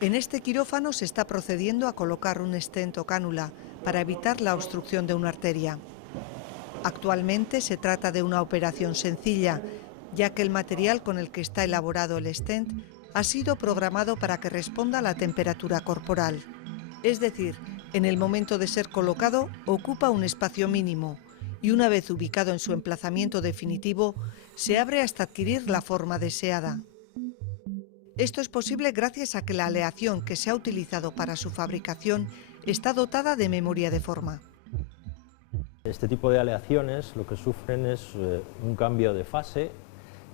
En este quirófano se está procediendo a colocar un stent o cánula para evitar la obstrucción de una arteria. Actualmente se trata de una operación sencilla, ya que el material con el que está elaborado el stent ha sido programado para que responda a la temperatura corporal. Es decir, en el momento de ser colocado ocupa un espacio mínimo y una vez ubicado en su emplazamiento definitivo se abre hasta adquirir la forma deseada. Esto es posible gracias a que la aleación que se ha utilizado para su fabricación está dotada de memoria de forma. Este tipo de aleaciones lo que sufren es un cambio de fase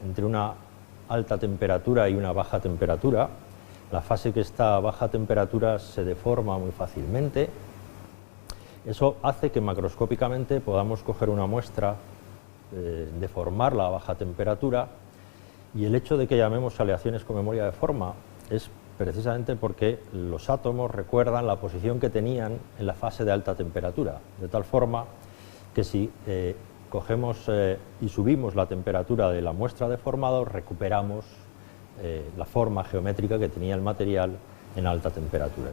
entre una alta temperatura y una baja temperatura. La fase que está a baja temperatura se deforma muy fácilmente. Eso hace que macroscópicamente podamos coger una muestra, deformarla a baja temperatura, y el hecho de que llamemos aleaciones con memoria de forma es precisamente porque los átomos recuerdan la posición que tenían en la fase de alta temperatura, de tal forma que si cogemos y subimos la temperatura de la muestra deformada, recuperamos la forma geométrica que tenía el material en alta temperatura.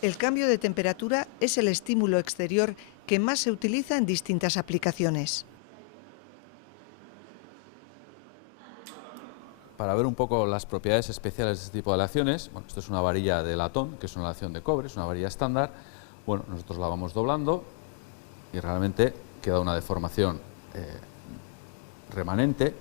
El cambio de temperatura es el estímulo exterior que más se utiliza en distintas aplicaciones. Para ver un poco las propiedades especiales de este tipo de aleaciones, bueno, esto es una varilla de latón, que es una aleación de cobre, es una varilla estándar. Bueno, nosotros la vamos doblando y realmente queda una deformación remanente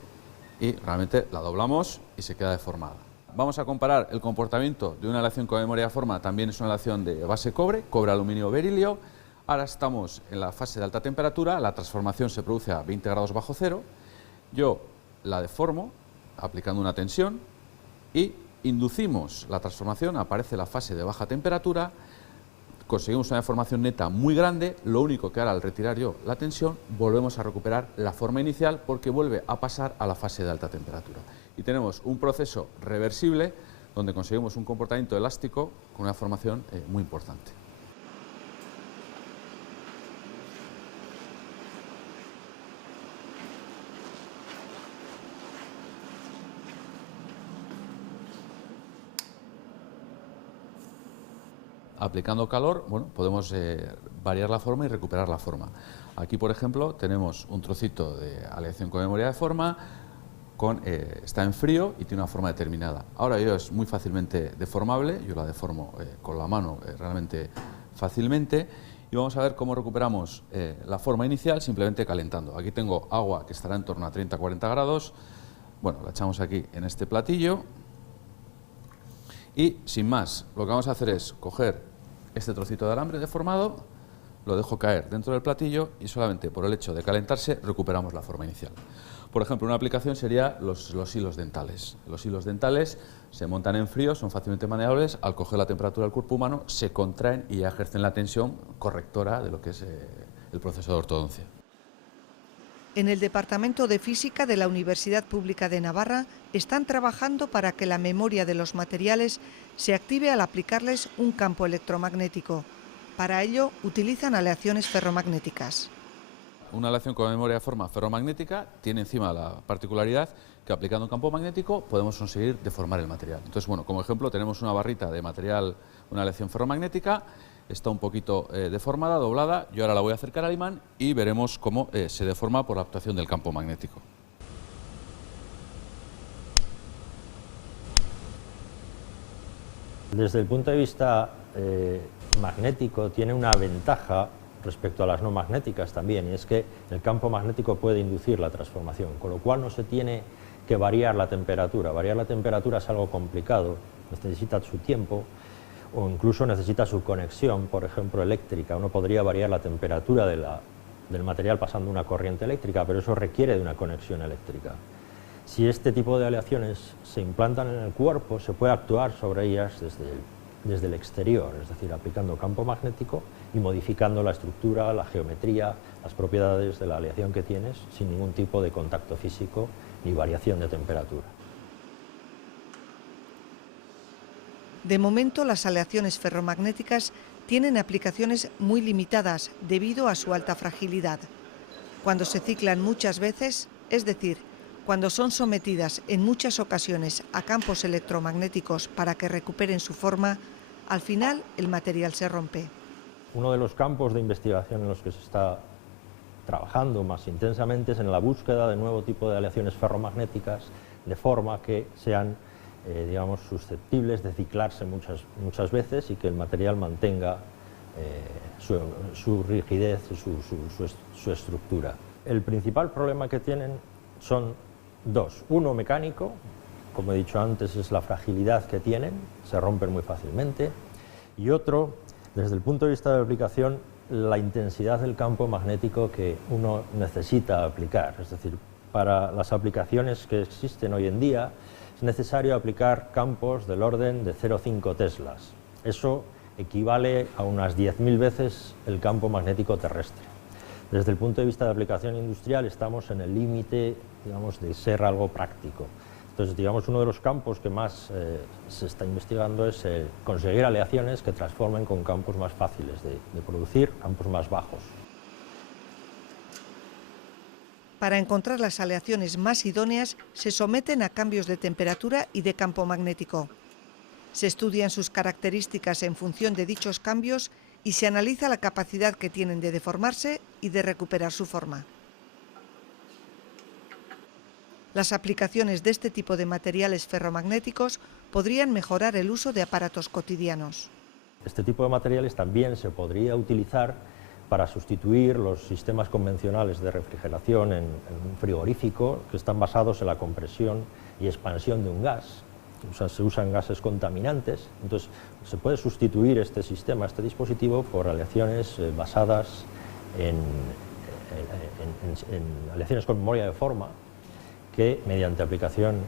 y realmente la doblamos y se queda deformada. Vamos a comparar el comportamiento de una aleación con memoria de forma, también es una aleación de base cobre, cobre, aluminio, berilio. Ahora estamos en la fase de alta temperatura, la transformación se produce a 20 grados bajo cero. Yo la deformo aplicando una tensión y inducimos la transformación, aparece la fase de baja temperatura, conseguimos una deformación neta muy grande. Lo único que ahora, al retirar yo la tensión, volvemos a recuperar la forma inicial porque vuelve a pasar a la fase de alta temperatura. Y tenemos un proceso reversible donde conseguimos un comportamiento elástico con una formación muy importante. Aplicando calor, bueno, podemos variar la forma y recuperar la forma. Aquí, por ejemplo, tenemos un trocito de aleación con memoria de forma, está en frío y tiene una forma determinada. Ahora es muy fácilmente deformable, yo la deformo con la mano realmente fácilmente, y vamos a ver cómo recuperamos la forma inicial simplemente calentando. Aquí tengo agua que estará en torno a 30-40 grados, bueno, la echamos aquí en este platillo y sin más, lo que vamos a hacer es coger este trocito de alambre deformado, lo dejo caer dentro del platillo y solamente por el hecho de calentarse recuperamos la forma inicial. Por ejemplo, una aplicación sería los hilos dentales. Los hilos dentales se montan en frío, son fácilmente manejables, al coger la temperatura del cuerpo humano se contraen y ya ejercen la tensión correctora de lo que es el proceso de ortodoncia. En el Departamento de Física de la Universidad Pública de Navarra están trabajando para que la memoria de los materiales se active al aplicarles un campo electromagnético. Para ello utilizan aleaciones ferromagnéticas. Una aleación con memoria de forma ferromagnética tiene encima la particularidad que aplicando un campo magnético podemos conseguir deformar el material. Entonces, bueno, como ejemplo tenemos una barrita de material, una aleación ferromagnética, está un poquito deformada, doblada. Yo ahora la voy a acercar al imán y veremos cómo se deforma por la actuación del campo magnético. Desde el punto de vista magnético tiene una ventaja respecto a las no magnéticas también, y es que el campo magnético puede inducir la transformación, con lo cual no se tiene que variar la temperatura. Variar la temperatura es algo complicado, necesita su tiempo, o incluso necesita su conexión, por ejemplo, eléctrica. Uno podría variar la temperatura del material pasando una corriente eléctrica, pero eso requiere de una conexión eléctrica. Si este tipo de aleaciones se implantan en el cuerpo, se puede actuar sobre ellas desde el exterior, es decir, aplicando campo magnético y modificando la estructura, la geometría, las propiedades de la aleación que tienes, sin ningún tipo de contacto físico ni variación de temperatura. De momento, las aleaciones ferromagnéticas tienen aplicaciones muy limitadas debido a su alta fragilidad. Cuando se ciclan muchas veces, es decir, Cuando son sometidas en muchas ocasiones a campos electromagnéticos para que recuperen su forma, al final el material se rompe. Uno de los campos de investigación en los que se está trabajando más intensamente es en la búsqueda de nuevo tipo de aleaciones ferromagnéticas de forma que sean digamos, susceptibles de ciclarse muchas veces y que el material mantenga su rigidez, su estructura. El principal problema que tienen son dos. Uno mecánico, como he dicho antes, es la fragilidad que tienen, se rompen muy fácilmente, y otro, desde el punto de vista de aplicación, la intensidad del campo magnético que uno necesita aplicar. Es decir, para las aplicaciones que existen hoy en día es necesario aplicar campos del orden de 0,5 teslas. Eso equivale a unas 10.000 veces el campo magnético terrestre. Desde el punto de vista de aplicación industrial estamos en el límite, digamos, de ser algo práctico. Entonces, digamos, uno de los campos que más se está investigando es conseguir aleaciones que transformen con campos más fáciles de producir, campos más bajos. Para encontrar las aleaciones más idóneas, se someten a cambios de temperatura y de campo magnético. Se estudian sus características en función de dichos cambios y se analiza la capacidad que tienen de deformarse y de recuperar su forma. Las aplicaciones de este tipo de materiales ferromagnéticos podrían mejorar el uso de aparatos cotidianos. Este tipo de materiales también se podría utilizar para sustituir los sistemas convencionales de refrigeración en un frigorífico, que están basados en la compresión y expansión de un gas. O sea, se usan gases contaminantes, entonces se puede sustituir este sistema, este dispositivo, por aleaciones basadas en aleaciones con memoria de forma, que mediante aplicación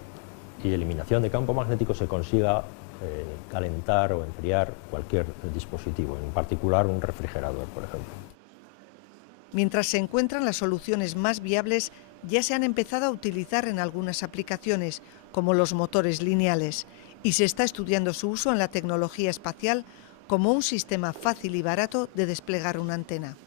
y eliminación de campo magnético se consiga calentar o enfriar cualquier dispositivo, en particular un refrigerador, por ejemplo. Mientras se encuentran las soluciones más viables, ya se han empezado a utilizar en algunas aplicaciones, como los motores lineales, y se está estudiando su uso en la tecnología espacial como un sistema fácil y barato de desplegar una antena.